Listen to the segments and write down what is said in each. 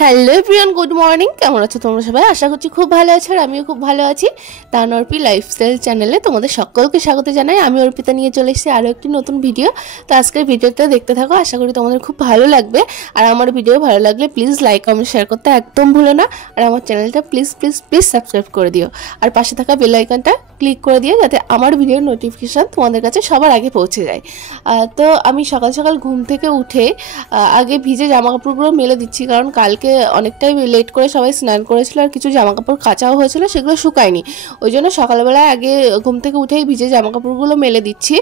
Hello everyone, good morning. কেমন আছো তোমরা সবাই? আশা করছি খুব ভালো আছো, আর আমিও খুব ভালো আছি। তানর্পি লাইফস্টাইল চ্যানেলে তোমাদের সকলকে স্বাগত জানাই। আমি অর্পিতা নিয়ে চলে এসেছি আরও একটি নতুন ভিডিও। তো আজকের ভিডিওটা দেখতে থাকো, আশা করি তোমাদের খুব ভালো লাগবে। আর আমার ভিডিও ভালো লাগলে প্লিজ লাইক কমেন্ট শেয়ার করতে একদম ভুলো না। আর আমার চ্যানেলটা প্লিজ প্লিজ প্লিজ সাবস্ক্রাইব করে দিও, আর পাশে থাকা বেল আইকনটা ক্লিক করে দিও, যাতে আমার ভিডিওর নোটিফিকেশান তোমাদের কাছে সবার আগে পৌঁছে যায়। তো আমি সকাল সকাল ঘুম থেকে উঠে আগে ভিজে জামা কাপড়গুলো মেলে দিচ্ছি, কারণ কালকে অনেকটাই লেট করে সবাই স্নান করেছিল, আর কিছু জামা কাপড় কাচাও হয়েছিল, সেগুলো শুকায়নি। ওই জন্য সকালবেলা আগে ঘুম থেকে উঠেই ভিজে জামা কাপড়গুলো মেলে দিচ্ছি।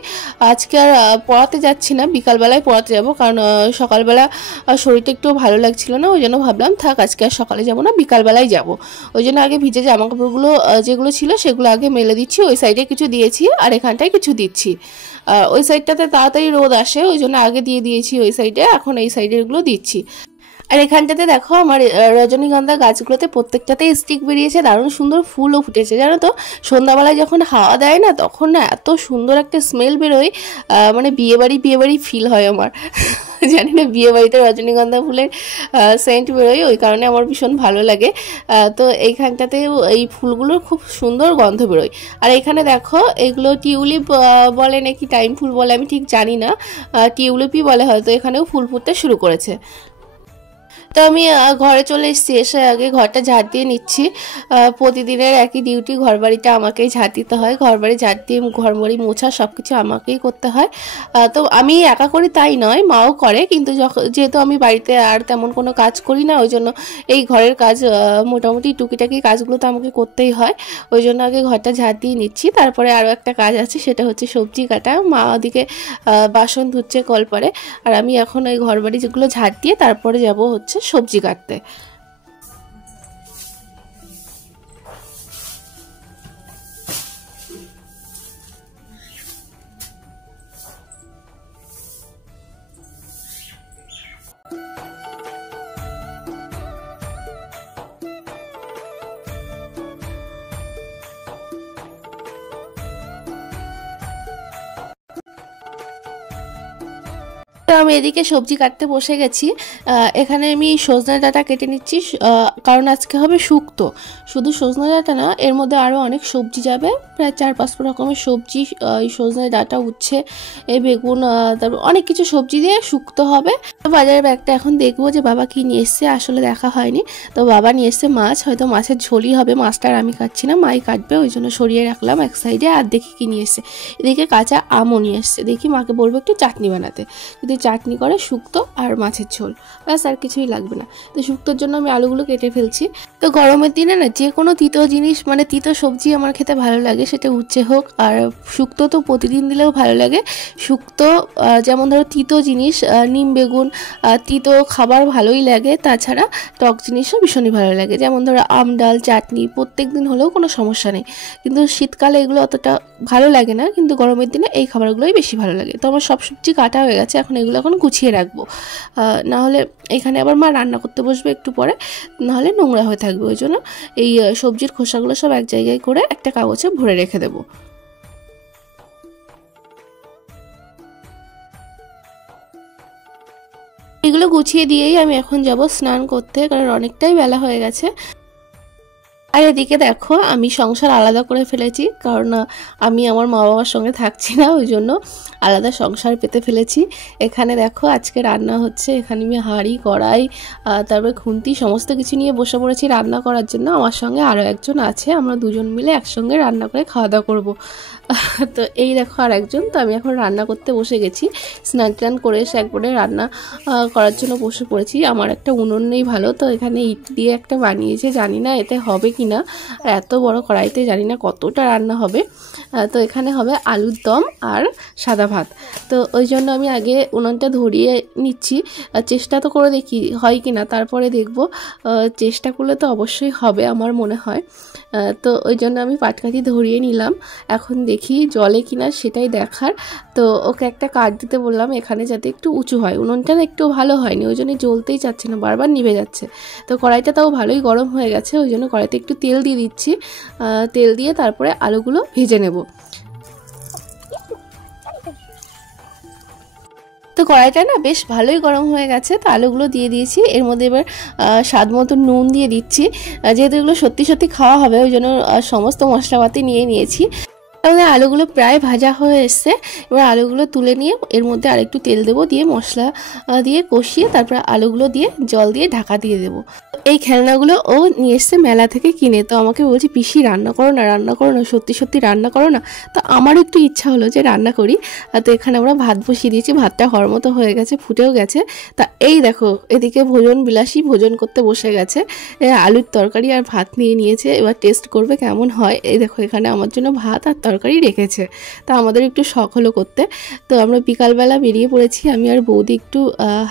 আজকে আর পড়াতে যাচ্ছি না, বিকালবেলায় পড়াতে যাব, কারণ সকালবেলা শরীরটা একটু ভালো লাগছিল না। ওই জন্য ভাবলাম থাক, আজকে আর সকালে যাব না, বিকালবেলায় যাব। ওই জন্য আগে ভিজে জামা কাপড়গুলো যেগুলো ছিল সেগুলো আগে মেলে দিচ্ছি। ওই সাইডে কিছু দিয়েছি আর এখানটায় কিছু দিচ্ছি। ওই সাইডটাতে তাড়াতাড়ি রোদ আসে, ওই জন্য আগে দিয়ে দিয়েছি ওই সাইডে, এখন এই সাইডেরগুলো দিচ্ছি। আর এখানটাতে দেখো আমার রজনীগন্ধা গাছগুলোতে প্রত্যেকটাতেই স্টিক বেরিয়েছে, দারুণ সুন্দর ফুলও ফুটেছে। জানো তো, সন্ধ্যাবেলায় যখন হাওয়া দেয় না, তখন না এত সুন্দর একটা স্মেল বেরোয়, মানে বিয়েবাড়ি ফিল হয় আমার। জানি না, বিয়েবাড়িতে রজনীগন্ধা ফুলের সেন্ট বেরোয়, ওই কারণে আমার ভীষণ ভালো লাগে। তো এইখানটাতে এই ফুলগুলোর খুব সুন্দর গন্ধ বেরোয়। আর এখানে দেখো, এগুলো টিউলিপ বলে নাকি টাইম ফুল বলে আমি ঠিক জানি না, টিউলিপই বলে হয়তো। এখানেও ফুল ফুটতে শুরু করেছে। তো আমি ঘরে চলে এসেছি, এসে আগে ঘরটা ঝাড় দিয়ে নিচ্ছি। প্রতিদিনের একই ডিউটি, ঘরবাড়িটা আমাকেই ঝাড় দিতে হয়। ঘরবাড়ি ঝাড় দিয়ে ঘরবাড়ি মোছা সব কিছু আমাকেই করতে হয়। তো আমি একা করি তাই নয়, মাও করে, কিন্তু যেহেতু আমি বাড়িতে আর তেমন কোনো কাজ করি না, ওই জন্য এই ঘরের কাজ মোটামুটি টুকিটাকি কাজগুলো তো আমাকে করতেই হয়। ওই জন্য আগে ঘরটা ঝাড় দিয়ে নিচ্ছি। তারপরে আরও একটা কাজ আছে, সেটা হচ্ছে সবজি কাটা। মা ওদিকে বাসন ধুচ্ছে কলপারে, আর আমি এখন ওই ঘরবাড়ি যেগুলো ঝাড় দিয়ে তারপরে যাব হচ্ছে সবজি কাটতে। তো আমি এদিকে সবজি কাটতে বসে গেছি। এখানে আমি সজনে ডাঁটা কেটে নিচ্ছি, কারণ আজকে হবে শুক্তো। শুধু সজনে ডাঁটা না, এর মধ্যে আরও অনেক সবজি যাবে, প্রায় 4-5 রকমের সবজি। এই সজনে ডাঁটা, উচ্ছে, এই বেগুন, তারপর অনেক কিছু সবজি দিয়ে শুক্তো হবে। বাজারের ব্যাগটা এখন দেখবো যে বাবা কি নিয়ে এসছে, আসলে দেখা হয়নি। তো বাবা নিয়ে এসছে মাছ, হয়তো মাছের ঝোলই হবে। মাছটা আর আমি কাটছি না, মাই কাটবে, ওই জন্য সরিয়ে রাখলাম এক সাইডে। আর দেখি কি নিয়ে এসছে, এদিকে কাঁচা আমও নিয়ে এসছে। দেখি মাকে বলবো একটু চাটনি বানাতে, যদি চাটনি করে শুক্তো আর মাছের ঝোল, ব্যাস, আর কিছুই লাগবে না। তো শুক্তোর জন্য আমি আলুগুলো কেটে ফেলছি। তো গরমের দিনে না, যে কোনো তিতো জিনিস, মানে তিতো সবজি আমার খেতে ভালো লাগে, সেটা উচ্ছে হোক। আর শুক্তো তো প্রতিদিন দিলেও ভালো লাগে। শুক্তো যেমন ধরো তিতো জিনিস, নিম বেগুন, তিতো খাবার ভালোই লাগে। তাছাড়া টক জিনিসও ভীষণই ভালো লাগে, যেমন ধরো আম ডাল চাটনি, প্রত্যেক দিন হলেও কোনো সমস্যা নেই। কিন্তু শীতকালে এগুলো অতটা ভালো লাগে না, কিন্তু গরমের দিনে এই খাবারগুলোই বেশি ভালো লাগে। তো আমার সব সবজি কাটা হয়ে গেছে, এখন এগুলো গুছিয়ে রাখবো। নাহলে এখানে আবার মা রান্না করতে বসবে একটু পরে, নাহলে নোংরা হয়ে থাকবে। ওই জন্য এই সবজির খোসাগুলো সব এক জায়গায় করে একটা কাগজে ভরে রেখে দেবো। এগুলো গুছিয়ে দিয়েই আমি এখন যাব স্নান করতে, কারণ অনেকটাই বেলা হয়ে গেছে। আর এদিকে দেখো, আমি সংসার আলাদা করে ফেলেছি, কারণ আমি আমার মা বাবার সঙ্গে থাকছি না, ওই জন্য আলাদা সংসার পেতে ফেলেছি। এখানে দেখো আজকে রান্না হচ্ছে, এখানে আমি হাঁড়ি কড়াই তারপরে খুন্তি সমস্ত কিছু নিয়ে বসে পড়েছি রান্না করার জন্য। আমার সঙ্গে আরও একজন আছে, আমরা দুজন মিলে একসঙ্গে রান্না করে খাওয়া দাওয়া করবো। তো এই দেখো আর একজন। তো আমি এখন রান্না করতে বসে গেছি, স্নান টান করে এসে একবারে রান্না করার জন্য বসে পড়েছি। আমার একটা উনুন নেই ভালো, তো এখানে ইট দিয়ে একটা বানিয়েছে, জানি না এতে হবে কি না। আর এত বড় কড়াইতে জানি না কতটা রান্না হবে। তো এখানে হবে আলুর দম আর সাদা ভাত। তো ওই জন্য আমি আগে উনুনটা ধরিয়ে নিচ্ছি, চেষ্টা তো করে দেখি হয় কি না, তারপরে দেখব। চেষ্টা করলে তো অবশ্যই হবে আমার মনে হয়। তো ওই জন্য আমি পাটকাঠি ধরিয়ে নিলাম, এখন দেখি জলে কিনা সেটাই দেখার। তো ওকে একটা কাঠ দিতে বললাম এখানে, যাতে একটু উঁচু হয়। উনুনটা না একটু ভালো হয়নি, ওই জন্য জ্বলতেই চাচ্ছে না, বারবার নিভে যাচ্ছে। তো কড়াইটা তাও ভালোই গরম হয়ে গেছে, ওই জন্য কড়াইতে একটু তেল দিয়ে দিচ্ছি। তেল দিয়ে তারপরে আলুগুলো ভেজে নেব। তো কড়াইটা না বেশ ভালোই গরম হয়ে গেছে। তো আলুগুলো দিয়ে দিয়েছি, এর মধ্যে এবার স্বাদ মতো নুন দিয়ে দিচ্ছি। যেহেতু এগুলো সত্যি সত্যি খাওয়া হবে ওই জন্য সমস্ত মশলাপাতি নিয়ে নিয়েছি। তাহলে আলুগুলো প্রায় ভাজা হয়ে এসছে। এবার আলুগুলো তুলে নিয়ে এর মধ্যে আরেকটু তেল দেবো, দিয়ে মশলা দিয়ে কষিয়ে তারপরে আলুগুলো দিয়ে জল দিয়ে ঢাকা দিয়ে দেবো। এই খেলনাগুলো ও নিয়ে এসছে মেলা থেকে কিনে। তো আমাকে বলছে পিসি রান্না করো না, রান্না করো না, সত্যি সত্যি রান্না করো না। তো আমারও একটু ইচ্ছা হলো যে রান্না করি। তো এখানে আমরা ভাত বসিয়ে দিয়েছি, ভাতটা হওয়ার মতো হয়ে গেছে, ফুটেও গেছে। তা এই দেখো এদিকে ভোজন বিলাসী ভোজন করতে বসে গেছে, আলুর তরকারি আর ভাত নিয়ে নিয়েছে। এবার টেস্ট করবে কেমন হয়। এই দেখো এখানে আমার জন্য ভাত আর তরকারি রেখেছে। তা আমাদের একটু শখ হলো করতে। তো আমরা বিকালবেলা বেরিয়ে পড়েছি, আমি আর বৌদি একটু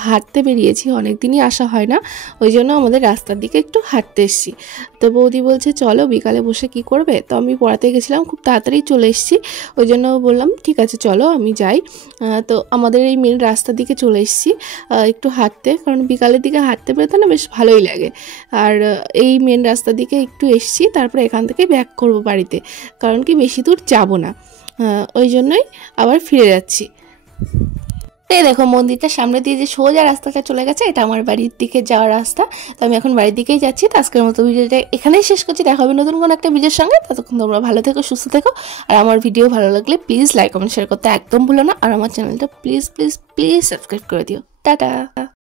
হাঁটতে বেরিয়েছি, অনেক দিনই আসা হয় না, ওই জন্য আমাদের রাস্তার দিকে একটু হাঁটতে এসেছি। তো বৌদি বলছে চলো বিকালে বসে কি করবে। তো আমি পড়াতে গেছিলাম, খুব তাড়াতাড়ি চলে এসেছি, ওই জন্য বললাম ঠিক আছে চলো আমি যাই। তো আমাদের এই মেন রাস্তার দিকে চলে এসেছি একটু হাঁটতে, কারণ বিকালের দিকে হাঁটতে পেরে না বেশ ভালোই লাগে। আর এই মেন রাস্তার দিকে একটু এসেছি, তারপরে এখান থেকে ব্যাক করব বাড়িতে, কারণ কি বেশি দূর যাবো না, ওই জন্যই আবার ফিরে যাচ্ছি। এই দেখো মন্দিরটার সামনে দিয়ে যে সোজা রাস্তাটা চলে গেছে, এটা আমার বাড়ির দিকে যাওয়ার রাস্তা। তো আমি এখন বাড়ির দিকেই যাচ্ছি। তো আজকের মতো ভিডিওটা এখানেই শেষ করছি, দেখা হবে নতুন কোনো একটা ভিডিওর সঙ্গে। ততক্ষণ তোমরা ভালো থেকো, সুস্থ থেকো। আর আমার ভিডিও ভালো লাগলে প্লিজ লাইক কমেন্ট শেয়ার করতে একদম ভুলো না। আর আমার চ্যানেলটা প্লিজ প্লিজ প্লিজ সাবস্ক্রাইব করে দিও। টাটা।